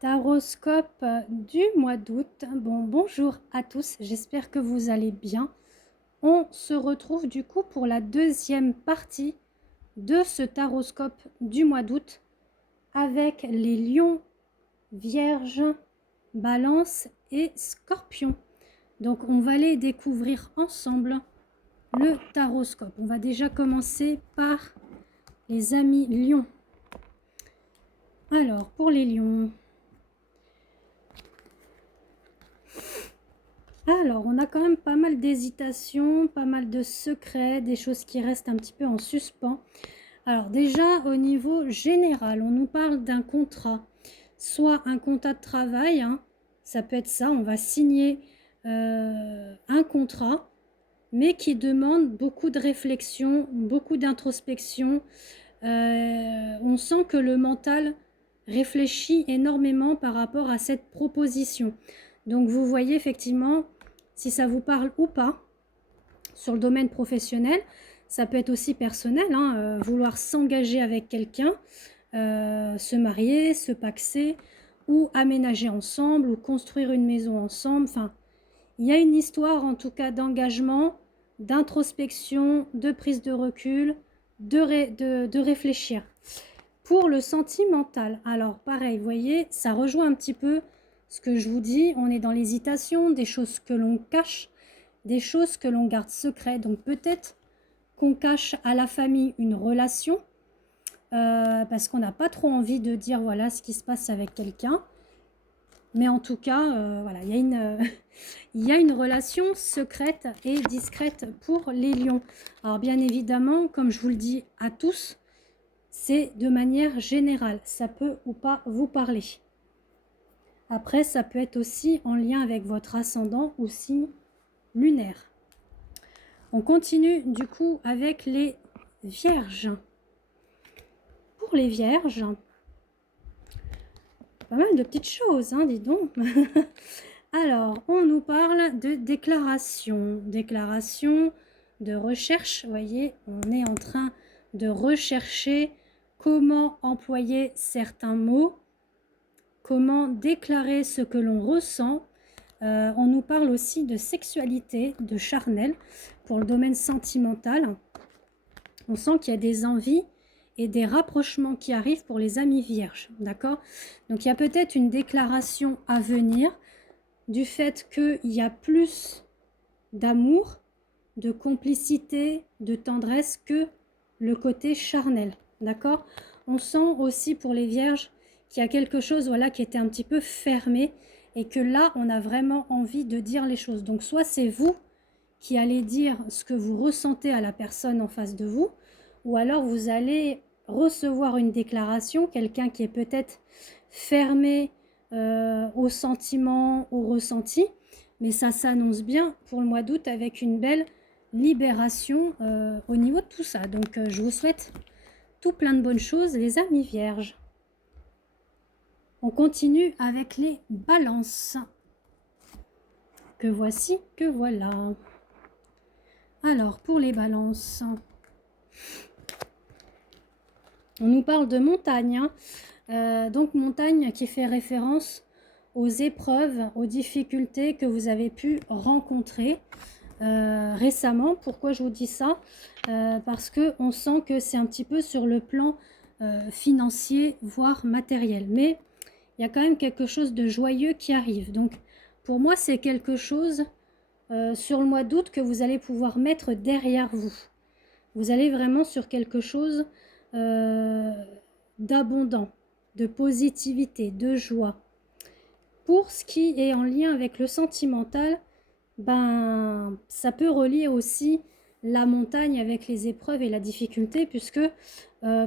Taroscope du mois d'août. Bonjour à tous, j'espère que vous allez bien. On se retrouve du coup pour la deuxième partie de ce taroscope du mois d'août avec les lions, vierges, balance et scorpion. Donc on va les découvrir ensemble, le taroscope. On va déjà commencer par les amis lions. Alors pour les lions... Alors, on a quand même pas mal d'hésitations, pas mal de secrets, des choses qui restent un petit peu en suspens. Alors déjà, au niveau général, on nous parle d'un contrat, soit un contrat de travail, hein, ça peut être ça, on va signer un contrat, mais qui demande beaucoup de réflexion, beaucoup d'introspection. On sent que le mental réfléchit énormément par rapport à cette proposition. Donc vous voyez effectivement si ça vous parle ou pas sur le domaine professionnel. Ça peut être aussi personnel, hein, vouloir s'engager avec quelqu'un, se marier, se paxer ou aménager ensemble ou construire une maison ensemble. Enfin, il y a une histoire en tout cas d'engagement, d'introspection, de prise de recul, de réfléchir. Pour le sentimental, alors pareil, vous voyez, ça rejoint un petit peu ce que je vous dis, on est dans l'hésitation, des choses que l'on cache, des choses que l'on garde secret. Donc peut-être qu'on cache à la famille une relation, parce qu'on n'a pas trop envie de dire voilà ce qui se passe avec quelqu'un. Mais en tout cas, voilà, il y a une relation secrète et discrète pour les lions. Alors bien évidemment, comme je vous le dis à tous, c'est de manière générale, ça peut ou pas vous parler. Après, ça peut être aussi en lien avec votre ascendant ou signe lunaire. On continue du coup avec les vierges. Pour les vierges, pas mal de petites choses, hein, dis donc. Alors, on nous parle de déclaration. Déclaration de recherche, vous voyez, on est en train de rechercher comment employer certains mots, comment déclarer ce que l'on ressent. On nous parle aussi de sexualité, de charnel, pour le domaine sentimental. On sent qu'il y a des envies et des rapprochements qui arrivent pour les amis vierges, d'accord? Donc il y a peut-être une déclaration à venir du fait qu'il y a plus d'amour, de complicité, de tendresse que le côté charnel, d'accord? On sent aussi pour les vierges qu'il y a quelque chose, voilà, qui était un petit peu fermé et que là, on a vraiment envie de dire les choses. Donc soit c'est vous qui allez dire ce que vous ressentez à la personne en face de vous, ou alors vous allez recevoir une déclaration, quelqu'un qui est peut-être fermé au sentiment, au ressenti, mais ça s'annonce bien pour le mois d'août avec une belle libération au niveau de tout ça. Donc je vous souhaite tout plein de bonnes choses, les amis vierges. On continue avec les balances. Que voici, que voilà. Alors, pour les balances, on nous parle de montagne. Hein. Donc, montagne qui fait référence aux épreuves, aux difficultés que vous avez pu rencontrer récemment. Pourquoi je vous dis ça? Parce qu'on sent que c'est un petit peu sur le plan financier, voire matériel. Mais il y a quand même quelque chose de joyeux qui arrive. Donc, pour moi, c'est quelque chose sur le mois d'août que vous allez pouvoir mettre derrière vous. Vous allez vraiment sur quelque chose d'abondant, de positivité, de joie. Pour ce qui est en lien avec le sentimental, ben, ça peut relier aussi la montagne avec les épreuves et la difficulté, puisque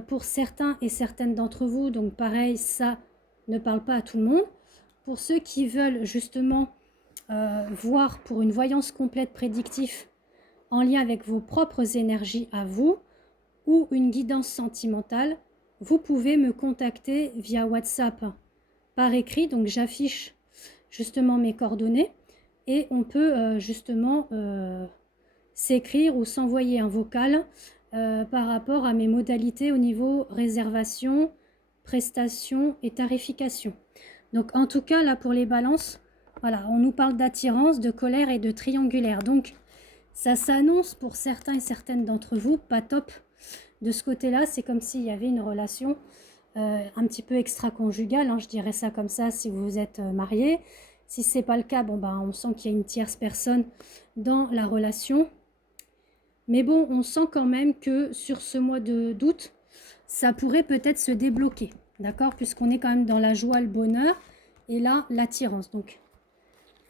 pour certains et certaines d'entre vous, donc pareil, ça ne parle pas à tout le monde. Pour ceux qui veulent justement voir pour une voyance complète prédictive en lien avec vos propres énergies à vous ou une guidance sentimentale, vous pouvez me contacter via WhatsApp par écrit. Donc j'affiche justement mes coordonnées et on peut justement s'écrire ou s'envoyer un vocal par rapport à mes modalités au niveau réservation, prestation et tarification. Donc en tout cas, là pour les balances, voilà, on nous parle d'attirance, de colère et de triangulaire. Donc ça s'annonce pour certains et certaines d'entre vous, pas top. De ce côté-là, c'est comme s'il y avait une relation un petit peu extra-conjugale, hein, je dirais ça comme ça si vous êtes marié. Si ce n'est pas le cas, bon, ben, on sent qu'il y a une tierce personne dans la relation. Mais bon, on sent quand même que sur ce mois d'août, ça pourrait peut-être se débloquer, d'accord? Puisqu'on est quand même dans la joie, le bonheur, et là, l'attirance. Donc,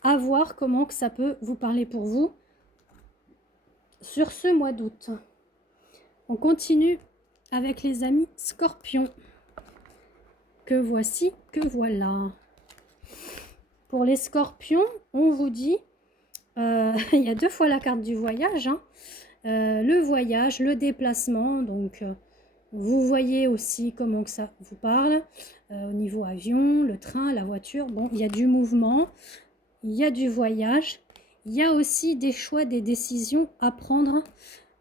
à voir comment que ça peut vous parler pour vous sur ce mois d'août. On continue avec les amis Scorpions. Que voici, que voilà. Pour les Scorpions, on vous dit, il y a 2 fois la carte du voyage, hein. Le voyage, le déplacement, donc vous voyez aussi comment que ça vous parle au niveau avion, le train, la voiture. Bon, il y a du mouvement, il y a du voyage, il y a aussi des choix, des décisions à prendre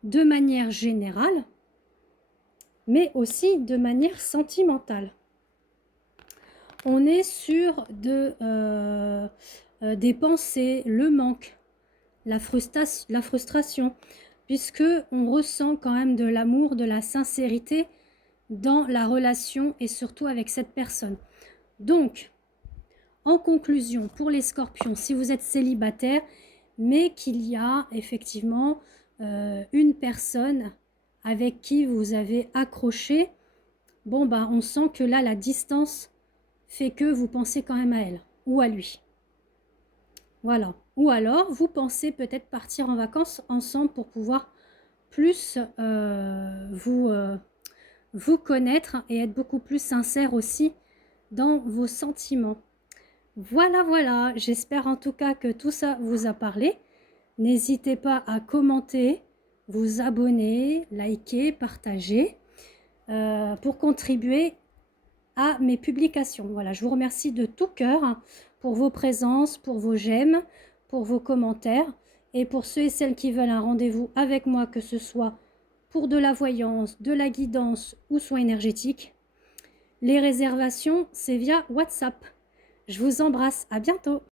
de manière générale, mais aussi de manière sentimentale. On est sur des pensées, le manque, la frustration, puisque on ressent quand même de l'amour, de la sincérité dans la relation et surtout avec cette personne. Donc, en conclusion, pour les Scorpions, si vous êtes célibataire, mais qu'il y a effectivement une personne avec qui vous avez accroché, bon ben on sent que là la distance fait que vous pensez quand même à elle ou à lui. Voilà. Ou alors, vous pensez peut-être partir en vacances ensemble pour pouvoir plus vous connaître et être beaucoup plus sincère aussi dans vos sentiments. Voilà, voilà. J'espère en tout cas que tout ça vous a parlé. N'hésitez pas à commenter, vous abonner, liker, partager pour contribuer à mes publications. Voilà, je vous remercie de tout cœur pour vos présences, pour vos j'aime, pour vos commentaires. Et pour ceux et celles qui veulent un rendez-vous avec moi, que ce soit pour de la voyance, de la guidance ou soins énergétiques, les réservations, c'est via WhatsApp. Je vous embrasse, à bientôt.